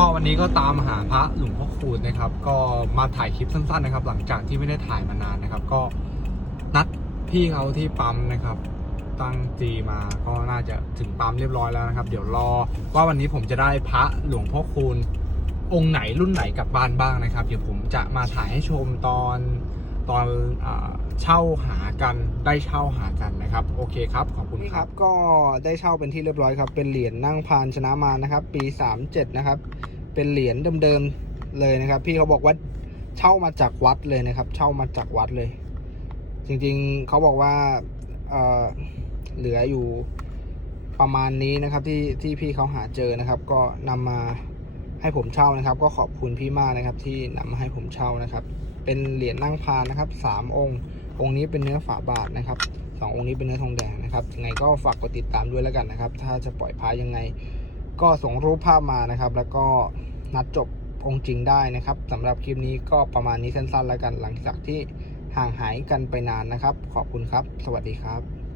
ก็วันนี้ก็ตามหาพระหลวงพ่อคูณนะครับ ก็มาถ่ายคลิปสั้นๆนะครับ หลังจากที่ไม่ได้ถ่ายมานานนะครับ ก็นัดพี่เขาที่ปั๊มนะครับ ตั้งจีมาก็น่าจะถึงปั๊มเรียบร้อยแล้วนะครับ เดี๋ยวรอว่าวันนี้ผมจะได้พระหลวงพ่อคูณองค์ไหนรุ่นไหนกลับบ้านบ้างนะครับ เดี๋ยวผมจะมาถ่ายให้ชมตอนตอนเช่าหากันได้เช่าหากันนะครับ โอเคครับ ขอบคุณครัรับก็ได้เช่าเป็นที่เรียบร้อยครับ เป็นเหรียญนั่งพานชนะมานะครับ ปี 37 นะครับ เป็นเหรียญเดิมๆเลยนะครับ พี่เขาบอกว่าเช่ามาจากวัดเลยนะครับ เช่ามาจากวัดเลย จริงๆเขาบอกว่าเออเหลืออยู่ประมาณนี้นะครับ ที่ที่พี่เขาหาเจอนะครับ ก็นำมาให้ผมเช่านะครับ ก็ขอบคุณพี่มากนะครับ ที่นำมาให้ผมเช่านะครับ เป็นเหรียญนั่งพานนะครับสามองค์ องค์นี้เป็นเนื้อฝาบาทนะครับสององค์นี้เป็นเนื้อทองแดงนะครับยังไงก็ฝากกดติดตามด้วยแล้วกันนะครับ ถ้าจะปล่อยพายังไง ก็ส่งรูปภาพมานะครับ แล้วก็นัดจบองค์จริงได้นะครับสำหรับคลิปนี้ก็ประมาณนี้สั้นๆ แล้วกันหลังจากที่ห่างหายกันไปนานนะครับ ขอบคุณครับ สวัสดีครับ